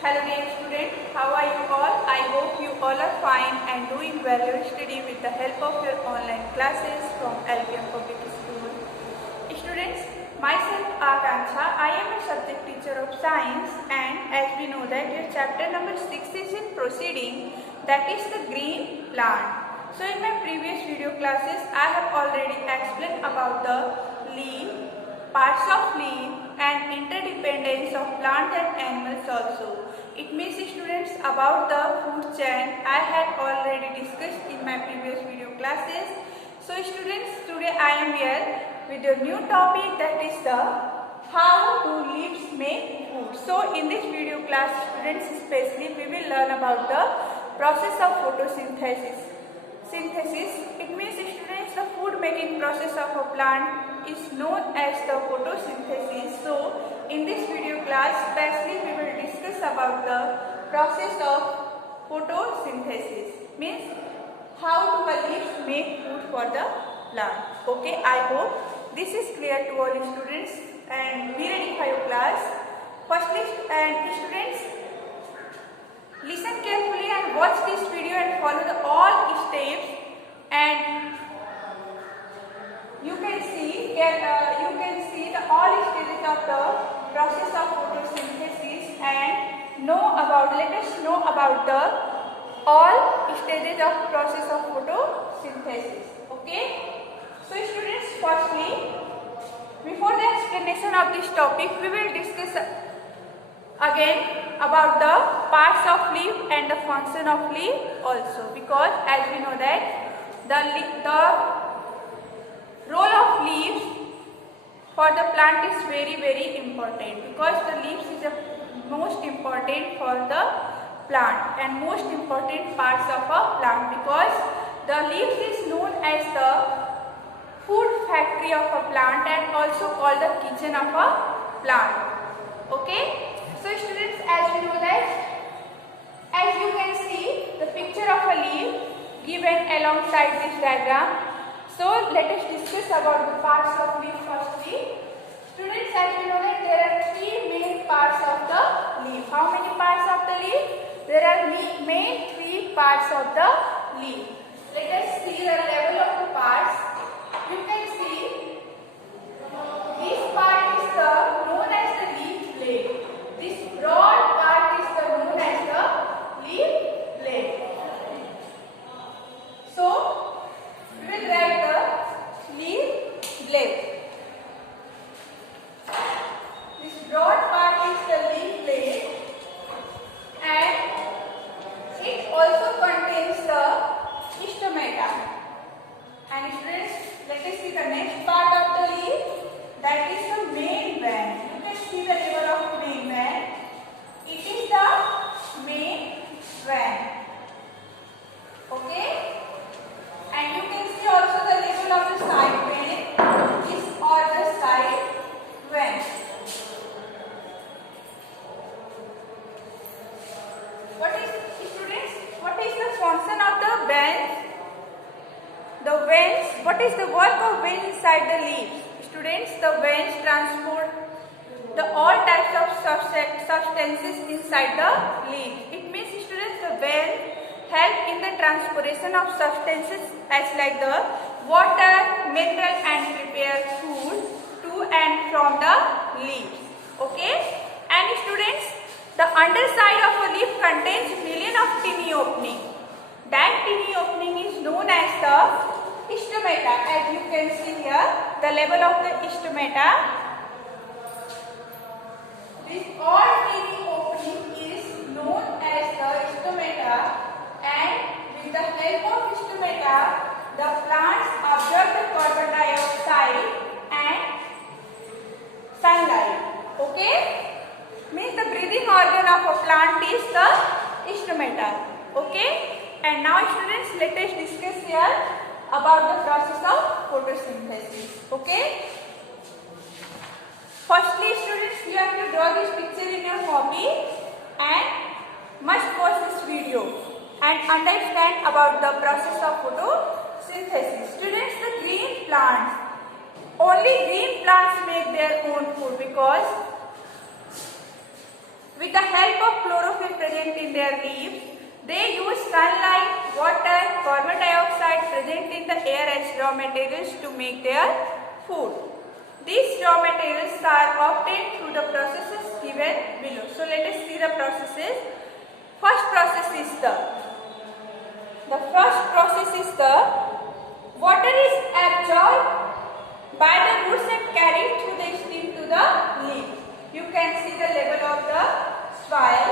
Hello dear student, how are you all? I hope you all are fine and doing well your study with the help of your online classes from LPM Public School. Students, myself Akanksha, I am a subject teacher of science, and as we know that your chapter number 6 is in proceeding, that is the green plant. So in my previous video classes, I have already explained about the leaf, parts of leaf and interdependence of plants and animals also. It means students about the food chain I had already discussed in my previous video classes. So students, today I am here with a new topic, that is the how do leaves make food. So in this video class students, especially we will learn about the process of photosynthesis. It means students, the food making process of a plant is known as the photosynthesis. So in this video class especially we will discuss about the process of photosynthesis, means how do the leaves make food for the plant. Okay, I hope this is clear to all students and be ready for your class. Firstly, and students, listen carefully and watch this video and follow all steps, and you can see the all stages of the process of photosynthesis and let us know about the all stages of process of photosynthesis. Okay. So students, firstly, before the explanation of this topic, we will discuss again about the parts of leaf and the function of leaf also, because as we know that the role of leaves for the plant is very important, because the leaves is the most important for the plant and most important parts of a plant, because the leaves is known as the food factory of a plant and also called the kitchen of a plant. Okay. So students, as we know that, as you can see the picture of a leaf given alongside this diagram. So let us discuss about the parts of leaf firstly. Students, as we know that there are three main parts of the leaf. How many parts of the leaf? There are main three parts of the leaf. Let us see the level of the parts. You can see this part is known as the leaf blade. This broad part is known as the leaf blade. So we will write the leaf blade. This broad part is the leaf blade, and it also contains the stomata. And students, let us see the next part of the leaf, that is the main vein. You can see the level of main vein. It is the main vein. Okay? And you can see also the level of the side vein, this or the side vein. What is the function of the veins? The veins, what is the work of veins inside the leaf? Students, the veins transport the all types of substances inside the leaf. It means students, the vein help in the transportation of substances as like the water, mineral and prepare food to and from the leaves. Okay? And students, the underside of a leaf contains million of tiny opening. That tiny opening is known as the stomata. As you can see here, the level of the stomata. This all tiny opening is known as the stomata, and with the help of stomata, the plants absorb the carbon dioxide and sunlight. Okay? Means the breathing organ of a plant is the stomata. Okay? And now students, let us discuss here about the process of photosynthesis. Okay? Firstly students, you have to draw this picture in your copy and must watch this video and understand about the process of photosynthesis. Students, the green plants, only green plants make their own food, because with the help of chlorophyll present in their leaves. They use sunlight, water, carbon dioxide present in the air as raw materials to make their food. These raw materials are obtained through the processes given below. So let us see the processes. First process is the water is absorbed by the roots and carried through the stem to the leaf. You can see the level of the soil.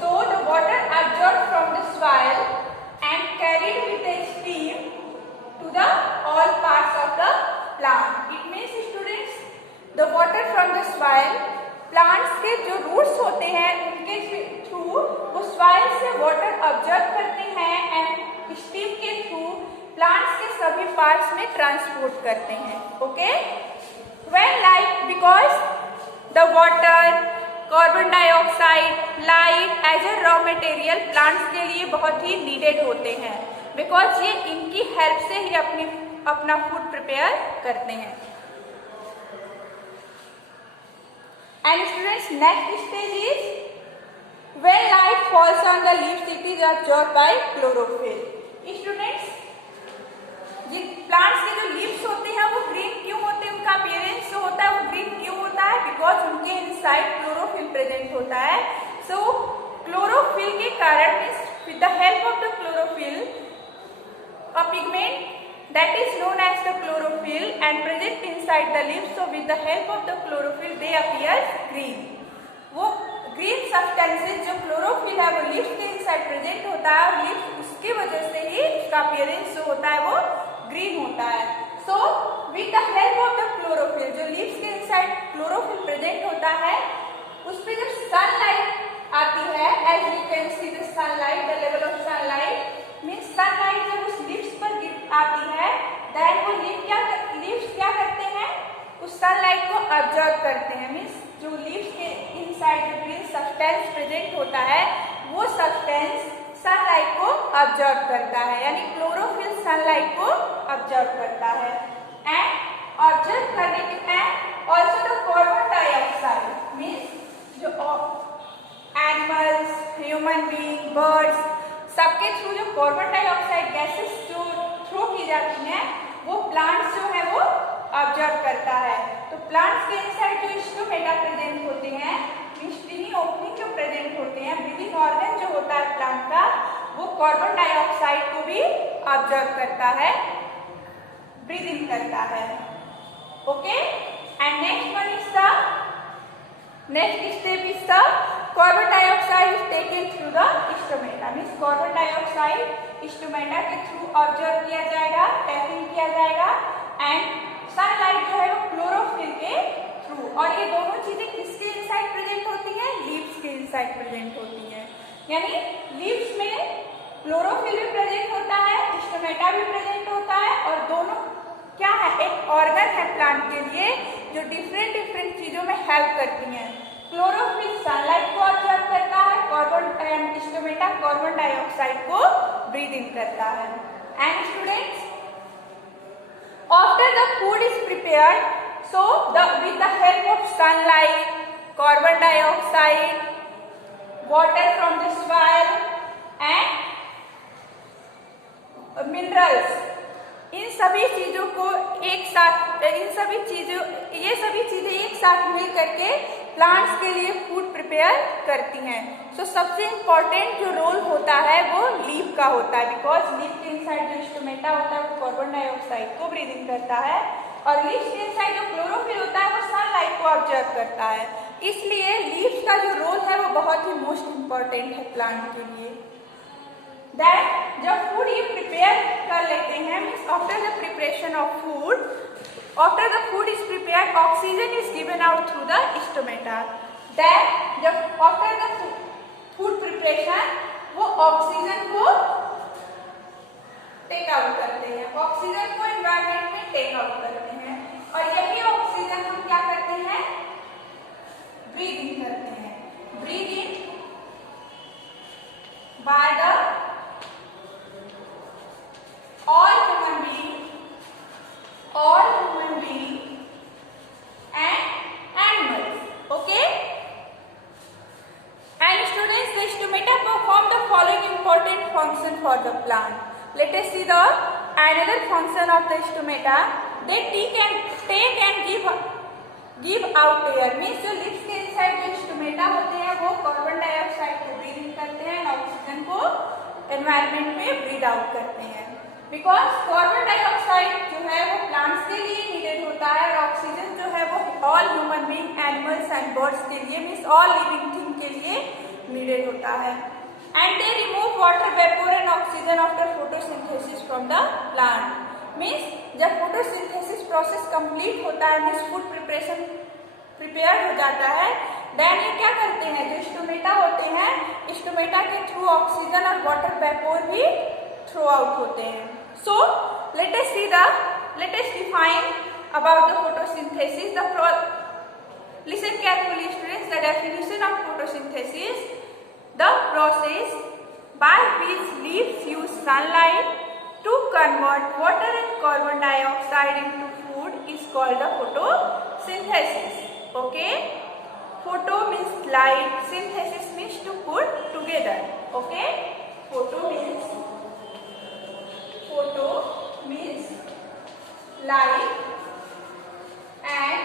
So the water absorbed from the soil and carried with the stem to the all parts of the plant. It means students, the water from the soil, plants के जो roots होते हैं उनके through वो soil से water observe करते हैं and steam के थ्रू प्लांट्स के सभी पार्ट्स में ट्रांसपोर्ट करते हैं. Okay, when light, because the water, carbon dioxide, light as a raw material plants के लिए बहुत ही नीडेड होते हैं, बिकॉज ये इनकी हेल्प से ही अपना फूड प्रिपेयर करते हैं. And students, next stage is when light falls on the leaves, it is absorbed by chlorophyll. Students, ये प्लांट्स के जो लीव्स होते हैं वो ग्रीन क्यों होते हैं? उनका अपीयरेंस जो होता है वो ग्रीन क्यों होता है? बिकॉज उनके इनसाइड क्लोरोफिल प्रेजेंट होता है. सो क्लोरोफिल के कारण with the help of the chlorophyll a pigment that is known as the chlorophyll and present inside the leaves. So with the help of the chlorophyll they appear green. वो green substances जो chlorophyll है वो leaves के inside present होता है और leaves उसकी वजह से ही उसका अपीयरेंस जो होता है वो ग्रीन होता है. So with the help of the chlorophyll, जो लीव्स के इनसाइड क्लोरोफिल प्रेजेंट होता है, उस पर जब सनलाइट आती है, as you can see the sunlight, the level of sunlight means sunlight जब उस लीव्स पर आती है, देन वो लीव्स क्या करते हैं? उस सनलाइट को ऑब्जर्व करते हैं. मीन्स जो लीव्स के इनसाइड जो ग्रीन सब्सटेंस प्रेजेंट होता है वो सब्सटेंस सनलाइट को ऑब्जर्व करता है, यानी क्लोरोफिल सनलाइट को ऑब्जर्व करता है. एंड ऑब्जर्व करने के and also the carbon dioxide means जो एनिमल्स, ह्यूमन बीइंग, बर्ड्स सबके थ्रू जो कार्बन डाइऑक्साइड गैसेस जो थ्रो की जाती हैं वो प्लांट्स जो है वो ऑब्जर्व करता है. तो प्लांट्स के इनसाइड जो स्टोमेटा प्रेजेंट होते हैं, स्टीमी ओपनिंग जो प्रेजेंट होते हैं, ब्रीदिंग ऑर्गन जो होता है प्लांट का, वो कार्बन डाइऑक्साइड को भी ऑब्जर्व करता है, ब्रीदिंग करता है. Okay, and next step is the carbon dioxide is taken through the stomata. Means carbon dioxide stomata के थ्रू ऑब्जर्व किया जाएगा, टैपिंग किया जाएगा एंड सनलाइट जो है वो क्लोरोफिल के थ्रू. और ये दोनों चीजें किसके इनसाइड प्रेजेंट होती हैं? लीव्स के इनसाइड प्रेजेंट होती हैं. यानी लीव्स में क्लोरोफिल भी प्रेजेंट होता है, स्टोमेटा भी प्रेजेंट होता है, और दोनों क्या है? एक ऑर्गन है प्लांट के लिए जो डिफरेंट चीजों में हेल्प करती हैं. क्लोरोफिल सनलाइट को ऑब्जर्व करता है, स्टोमेटा कार्बन डाइऑक्साइड को ब्रीद इन करता है. And students, after the food is prepared, so with the help of sunlight, carbon dioxide, water from the soil and minerals, इन सभी चीजों को एक साथ, ये सभी चीजें एक साथ मिल करके प्लांट्स के लिए फूड प्रिपेयर करती हैं. सो सबसे इम्पोर्टेंट जो रोल होता है वो लीफ का होता है, बिकॉज लीफ के इनसाइड जो स्टोमेटा होता है वो कार्बन डाइऑक्साइड को ब्रीद इन करता है, और लीव्स के इनसाइड जो क्लोरोफिल होता है वो सनलाइट को ऑब्जर्व करता है. इसलिए लीव्स का जो रोल है वो बहुत ही मोस्ट इम्पोर्टेंट है प्लांट के लिए. दैट जब फूड ये प्रिपेयर कर लेते हैं, means after the preparation of food, after the food is prepared, oxygen is given out through the stomata. That जब आफ्टर द फूड प्रिपरेशन वो ऑक्सीजन को टेक आउट करते हैं, ऑक्सीजन को एनवायरमेंट में टेक आउट करते हैं, और यही ऑक्सीजन हम क्या करते हैं? ब्रीद इन करते हैं. Breathe in by the all human being and animals. Okay, the plant. Let us see the another function of the stomata. They take and give out air. Means जो lips के inside जो stomata होते हैं वो carbon dioxide को breathe इन करते हैं और ऑक्सीजन को एनवायरनमेंट में ब्रीथ आउट करते हैं. बिकॉज कार्बन डाइऑक्साइड जो है वो प्लांट्स के लिए नीडेड होता है और ऑक्सीजन जो है वो all human being, animals and birds के लिए, मीन्स ऑल लिविंग थिंग के लिए नीडेड होता है. And they remove water vapour and oxygen after photosynthesis from the plant. Means जब फोटोसिंथेसिस प्रोसेस कंप्लीट होता है, मीन्स फूड प्रिपरेशन प्रिपेयर हो जाता है, देन ये क्या करते हैं, जो स्टोमेटा होते हैं, स्टोमेटा के थ्रू ऑक्सीजन और वाटर वेपोर भी थ्रो आउट होते हैं. So let us define about the photosynthesis. Listen carefully, students. The definition of photosynthesis: the process by which leaves use sunlight to convert water and carbon dioxide into food is called the photosynthesis. Okay? Photo means light. Synthesis means to put together. Okay? Photo means light and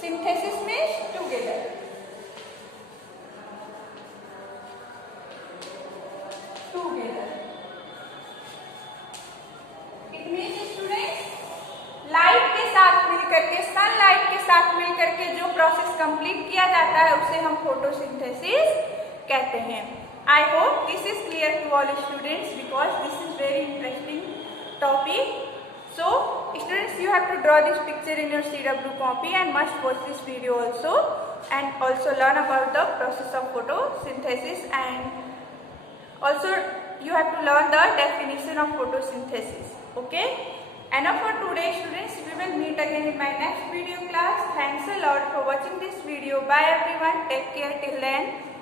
synthesis means together. It means students, light के साथ मिलकर के, sunlight के साथ मिलकर के जो process complete किया जाता है उसे हम फोटोसिंथेसिस कहते हैं. I hope this is clear to all students because this is very interesting topic. So students, you have to draw this picture in your CW copy and must watch this video also, and also learn about the process of photosynthesis, and also you have to learn the definition of photosynthesis. Okay? Enough for today, students. We will meet again in my next video class. Thanks a lot for watching this video. Bye everyone. Take care till then.